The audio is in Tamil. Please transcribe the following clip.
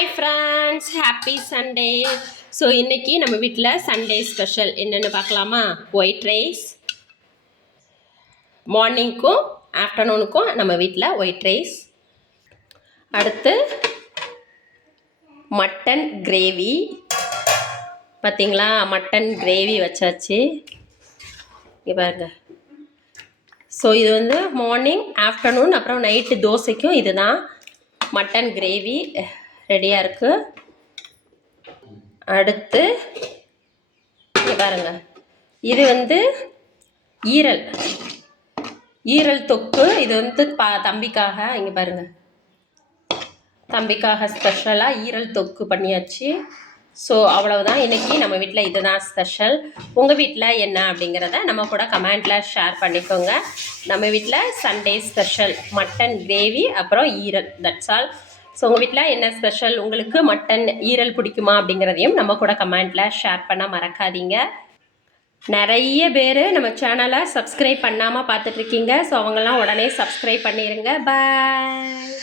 Hi friends, happy Sunday. So இன்றைக்கி நம்ம வீட்டில் சண்டே ஸ்பெஷல் என்னென்னு பார்க்கலாமா? White rice. மார்னிங்க்கும் ஆஃப்டர்நூனுக்கும் நம்ம வீட்டில் ஒயிட் ரைஸ். அடுத்து மட்டன் கிரேவி. பார்த்திங்களா, மட்டன் கிரேவி வச்சாச்சு. இங்கே பாருங்க. ஸோ இது வந்து மார்னிங், ஆஃப்டர்நூன், அப்புறம் நைட்டு தோசைக்கும் இது தான் மட்டன் கிரேவி ரெடியாக இருக்குது. அடுத்து இங்கே பாருங்கள், இது வந்து ஈரல் தொக்கு. இது வந்து தம்பிக்காக, இங்கே பாருங்கள், தம்பிக்காக ஸ்பெஷலாக ஈரல் தொக்கு பண்ணியாச்சு. ஸோ அவ்வளவுதான், இன்றைக்கி நம்ம வீட்டில் இதுதான் ஸ்பெஷல். உங்கள் வீட்டில் என்ன அப்படிங்கிறத நம்ம கூட கமெண்டில் ஷேர் பண்ணிக்கோங்க. நம்ம வீட்டில் சண்டே ஸ்பெஷல் மட்டன் கிரேவி, அப்புறம் ஈரல், தட்ஸ் ஆல். ஸோ உங்கள் வீட்டில் என்ன ஸ்பெஷல், உங்களுக்கு மட்டன் ஈரல் பிடிக்குமா அப்படிங்கிறதையும் நம்ம கூட கமெண்டில் ஷேர் பண்ண மறக்காதீங்க. நிறைய பேர் நம்ம சேனலை சப்ஸ்கிரைப் பண்ணாமல் பார்த்துட்ருக்கீங்க. ஸோ அவங்கெல்லாம் உடனே சப்ஸ்கிரைப் பண்ணிடுங்க. பாய்.